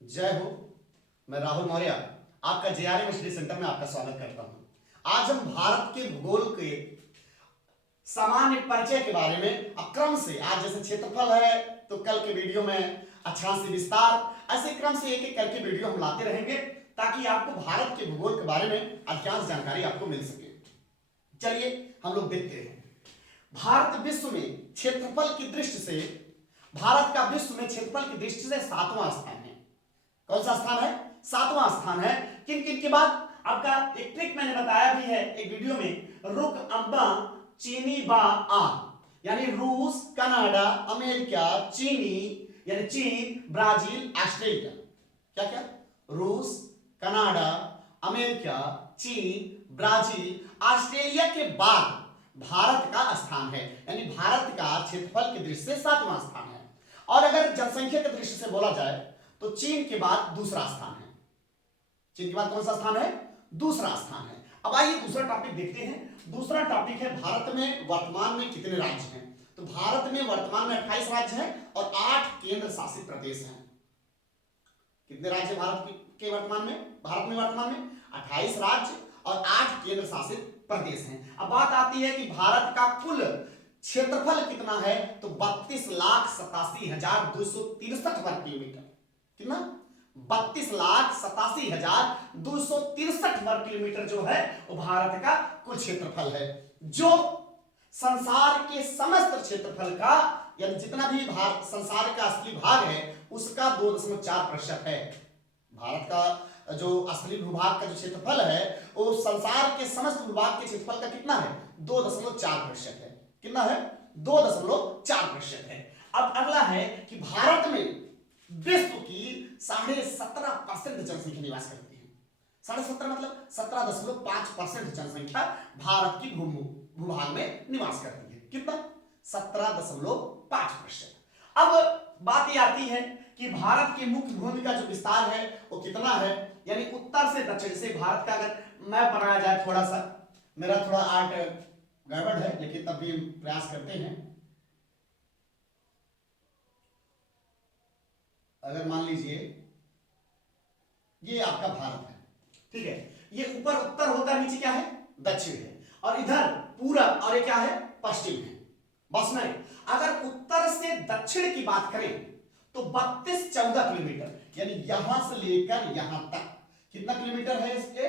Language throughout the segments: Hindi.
जय हो। मैं राहुल मौर्य आपका जेआरएम स्टडी सेंटर में आपका स्वागत करता हूं। आज हम भारत के भूगोल के सामान्य परिचय के बारे में क्रम से, आज जैसे क्षेत्रफल है तो कल के वीडियो में अक्षांश विस्तार, ऐसे क्रम से एक एक करके वीडियो हम लाते रहेंगे ताकि आपको भारत के भूगोल के बारे में अधिकांश जानकारी आपको मिल सके। चलिए हम लोग देखते हैं। भारत विश्व में क्षेत्रफल की दृष्टि से, भारत का विश्व में क्षेत्रफल की दृष्टि से 7वां स्थान है। कौन सा स्थान है? 7वां स्थान है। किन किन के बाद? आपका एक ट्रिक मैंने बताया भी है एक वीडियो में, रुक अम्बा चीनी बा आ, यानी रूस, कनाडा, अमेरिका, चीनी यानी चीन, ब्राजील, ऑस्ट्रेलिया। क्या क्या? रूस, कनाडा, अमेरिका, चीन, ब्राजील, ऑस्ट्रेलिया के बाद भारत का स्थान है, यानी भारत का क्षेत्रफल की दृष्टि से 7वां स्थान है। और अगर जनसंख्या की दृष्टि से बोला जाए तो चीन के बाद दूसरा स्थान है। चीन के बाद कौन सा स्थान है? दूसरा स्थान है। अब आइए दूसरा टॉपिक देखते हैं। दूसरा टॉपिक है भारत में वर्तमान में कितने राज्य हैं। तो भारत में वर्तमान में 28 राज्य हैं और 8 केंद्र शासित प्रदेश हैं। कितने राज्य भारत के वर्तमान में? भारत में वर्तमान में 28 राज्य और 8 केंद्र शासित प्रदेश हैं। अब बात आती है कि भारत का कुल क्षेत्रफल कितना है, तो 32,87,263 वर्ग किलोमीटर। कितना? 32,87,263 वर्ग किलोमीटर जो है वो भारत का कुल क्षेत्रफल है, जो संसार के समस्त क्षेत्रफल का, यानी जितना भी संसार का असली भाग है उसका 2.4% है। भारत का जो असली भूभाग का जो क्षेत्रफल है वो संसार के समस्त भूभाग के क्षेत्रफल का कितना है? 2.4% है। कितना है? 2.4% है। अब अगला है कि भारत में विश्व की 17.5% जनसंख्या निवास करती है। 17.5 मतलब 17.5% जनसंख्या भारत की भूभाग में निवास करती है। कितना? 17.5%। अब बात यह आती है कि भारत की मुख्य भूमि का जो विस्तार है वो कितना है, यानी उत्तर से दक्षिण से भारत का अगर मैप बनाया जाए, थोड़ा सा मेरा थोड़ा आर्ट गड़बड़ है लेकिन तब भी प्रयास करते हैं। अगर मान लीजिए ये आपका भारत है, ठीक है, ये ऊपर उत्तर होता है, नीचे क्या है? दक्षिण है, और इधर पूरब, और ये क्या है? पश्चिम है। बस नहीं, अगर उत्तर से दक्षिण की बात करें तो 3214 किलोमीटर, यानी यहां से लेकर यहां तक कितना किलोमीटर है इसके?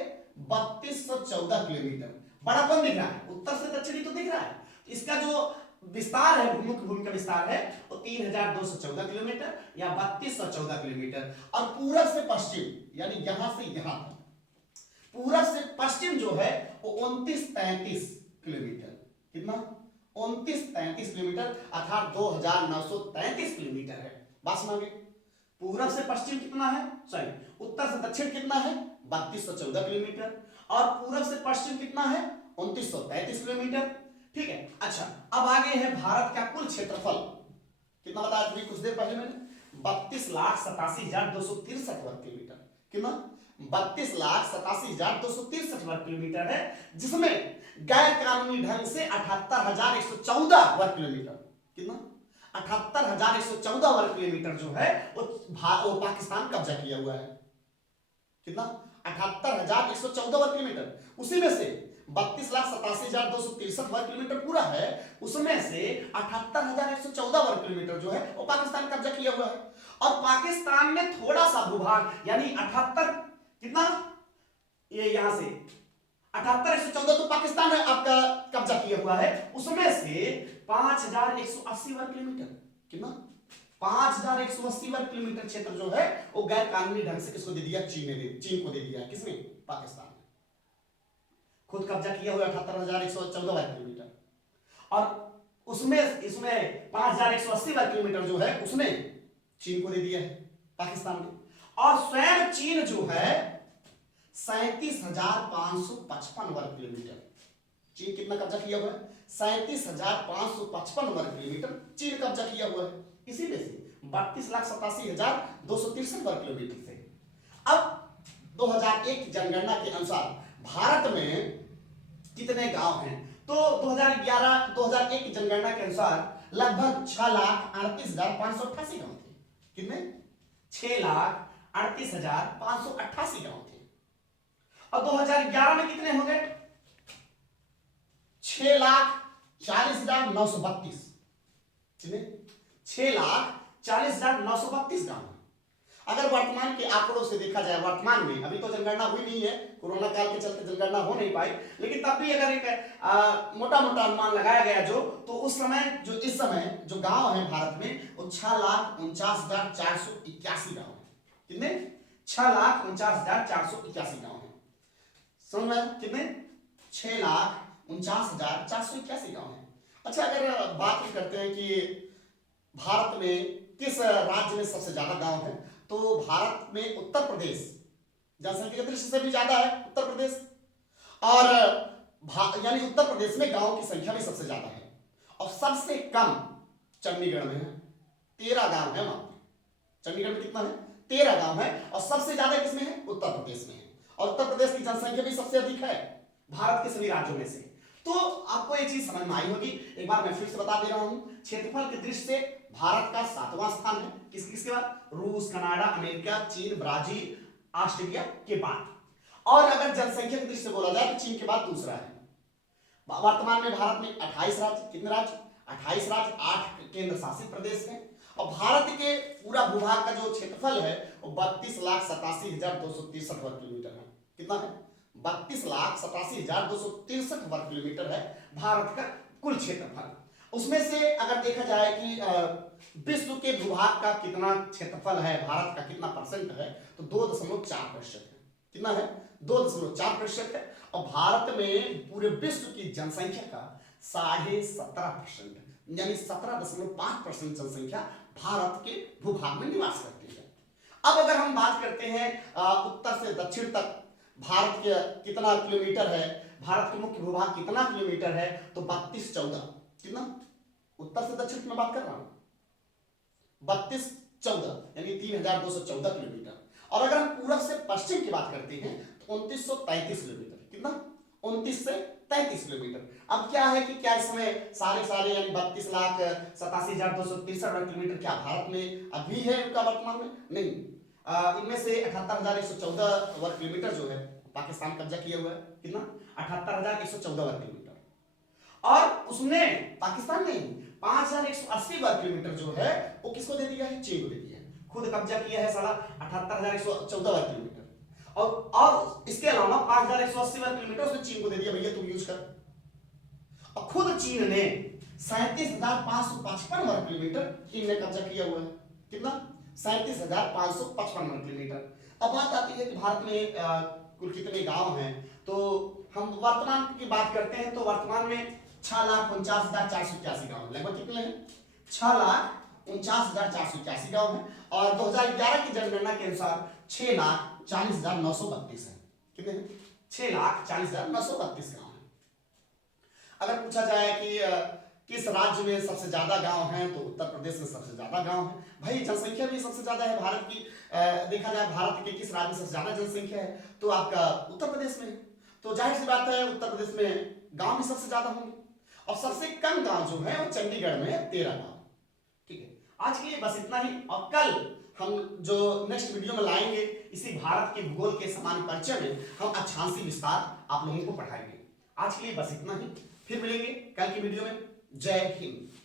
3214 किलोमीटर। बड़ा कौन दिख रहा है? उत्तर से दक्षिणी तो दिख रहा है। इसका जो विस्तार है, मुख्य भूमि का विस्तार है वो 3214 किलोमीटर या 3214 किलोमीटर। और पूरब से पश्चिम, यानी यहां से यहां तक, पूरब से पश्चिम जो है वो 2933 किलोमीटर। कितना? 2933 किलोमीटर, अर्थात 2933 किलोमीटर है। बात मांगे, पूरब से पश्चिम कितना है? सॉरी, उत्तर से दक्षिण कितना है? 3214 किलोमीटर। और पूरब से पश्चिम कितना है? 2933 किलोमीटर। ठीक है। अच्छा, अब आगे है भारत का कुल क्षेत्रफल। कितना बताया तुम्हें कुछ देर पहले मैंने? 32,87,263 वर्ग किलोमीटर। कितना? 32,87,263 वर्ग किलोमीटर है, जिसमें गैर कानूनी ढंग से 78,114 वर्ग किलोमीटर। कितना? 78,114 वर्ग किलोमीटर जो है वो पाकिस्तान कब्जा किया हुआ है। कितना? 78,114 वर्ग किलोमीटर। उसी में से 32,87,263 वर्ग किलोमीटर पूरा है, उसमें से 78,114 वर्ग किलोमीटर जो है वो पाकिस्तान कब्जा किया हुआ है। और पाकिस्तान में थोड़ा सा भूभाग, यानी 78, कितना? ये यहां से 78,114 तो पाकिस्तान है आपका कब्जा किया हुआ है, उसमें से 5,180 वर्ग किलोमीटर। कितना? 5,180 वर्ग किलोमीटर क्षेत्र जो है वो गैर कानूनी ढंग से किसको दे दिया? चीन को दे दिया। किसने? पाकिस्तान ने खुद कब्जा किया हुआ 78,114 वर्ग किलोमीटर। और उसमें इसमें 5,180 वर्ग किलोमीटर जो है उसने चीन को दे दिया है, पाकिस्तान ने। और स्वयं चीन जो है 37,555 वर्ग किलोमीटर, चीन कितना कब्जा किया हुआ है? 37,555 वर्ग किलोमीटर चीन कब्जा किया हुआ है। इसी में से 32,87,263 वर्ग किलोमीटर से। अब 2001 की जनगणना के अनुसार भारत में कितने गांव हैं? तो 2001 की जनगणना के अनुसार लगभग 6,38,588 गांव थे। कितने? 6,38,588 38,588 गांव थे। और 2011 में कितने हो गए? 6,40,932। कितने? 6,40,932 गांव। अगर वर्तमान के आंकड़ों से देखा जाए, वर्तमान में अभी तो जनगणना हुई नहीं है, कोरोना काल के चलते जनगणना हो नहीं पाई, लेकिन तब भी अगर एक मोटा मोटा अनुमान लगाया गया तो उस समय इस समय जो गांव है भारत में वो 6,49,481 गांव है। कितने? 6,49,481 गांव है। समझ में? कितने? 6,49,481 गांव है। अच्छा, अगर बात करते हैं कि भारत में किस राज्य में सबसे ज्यादा गांव है, तो भारत में उत्तर प्रदेश जनसंख्या की दृष्टि से भी ज्यादा है, उत्तर प्रदेश। और यानी उत्तर प्रदेश में गांव की संख्या भी सबसे ज्यादा है। और सबसे कम चंडीगढ़ में है, 13 गांव है मात्र। चंडीगढ़ में कितना है? 13 गांव है। और सबसे ज्यादा किसमें है? उत्तर प्रदेश में है। और उत्तर प्रदेश की जनसंख्या भी सबसे अधिक है भारत के सभी राज्यों में से। तो आपको ये चीज समझ में आई होगी। एक बार मैं फिर से बता दे रहा हूं, क्षेत्रफल की दृष्टि से भारत का 7वां स्थान है। किसके बाद? रूस, कनाडा, अमेरिका, चीन, ब्राजील, ऑस्ट्रेलिया के बाद। और अगर जनसंख्या की दृष्टि से बोला जाए तो चीन के बाद दूसरा है। वर्तमान में भारत में 28 राज्य। कितने राज्य? 28 राज्य, 8 केंद्र शासित प्रदेश हैं। और भारत के पूरा भूभाग का जो क्षेत्रफल है वो 32,87,263 वर्ग किलोमीटर है। कितना है? 32,87,263 वर्ग किलोमीटर है भारत का कुल क्षेत्रफल। उसमें से अगर देखा जाए कि विश्व के भूभाग का कितना क्षेत्रफल है, भारत का कितना परसेंट है, तो 2.4% है। कितना है? 2.4% है। और भारत में पूरे विश्व की जनसंख्या का 17.5%, यानी 17.5% जनसंख्या भारत के भूभाग में निवास करती है। अब अगर हम बात करते हैं उत्तर से दक्षिण तक भारत के कितना किलोमीटर है, भारत के मुख्य भूभाग कितना किलोमीटर है, तो 3214। कितना? उत्तर से दक्षिण की मैं बात कर रहा हूं, 3214 यानी 3,214 किलोमीटर। और अगर हम पूरब से पश्चिम की बात करते हैं तो 2,933 किलोमीटर। कितना? 29 से 33 किलोमीटर। अब क्या है कि क्या इसमें सारे यानी 32,87,263 वर्ग किलोमीटर क्या भारत में अभी है उनका वर्तमान में? नहीं। इनमें से 78,114 वर्ग किलोमीटर जो है पाकिस्तान कब्जा किया हुआ है। कितना? 78,114 वर्ग किलोमीटर। और उसने पाकिस्तान नहीं 5,180 वर्ग किलोमीटर जो है वो किसको दे दिया है? चीन को दे दिया है। खुद कब्जा किया है साला 78,114 वर्ग किलोमीटर। और इसके अलावा 5,180 वर्ग किलोमीटर उसने चीन को दे दिया, भैया तुम यूज कर। और खुद चीन ने 37,555 वर्ग किलोमीटर चीन ने कब्जा किया हुआ है। कितना? 37,555 वर्ग किलोमीटर। अब बात आती है कि भारत में कुल कितने गांव हैं, तो हम वर्तमान की बात करते हैं तो वर्तमान में 6,49,481 गांव है। लगभग कितने हैं? 6,49,481 गांव है। और 2011 की जनगणना के अनुसार 6,40,932 है। कितने हैं? 6,40,932 गांव है। अगर पूछा जाए कि किस राज्य में सबसे ज्यादा गांव हैं, तो उत्तर प्रदेश में सबसे ज्यादा गांव है। भाई जनसंख्या भी सबसे ज्यादा है भारत की। देखा जाए भारत के किस राज्य में सबसे ज्यादा जनसंख्या है, तो आपका उत्तर प्रदेश में है। तो जाहिर सी बात है उत्तर प्रदेश में गांव भी सबसे ज्यादा होंगे। और सबसे कम गांव जो है वो चंडीगढ़ में है, 13 गांव। ठीक है, आज के लिए बस इतना ही। और कल हम जो नेक्स्ट वीडियो में लाएंगे इसी भारत के भूगोल के सामान्य परिचय में हम अक्षांशीय विस्तार आप लोगों को पढ़ाएंगे। आज के लिए बस इतना ही, फिर मिलेंगे कल की वीडियो में। जय हिंद।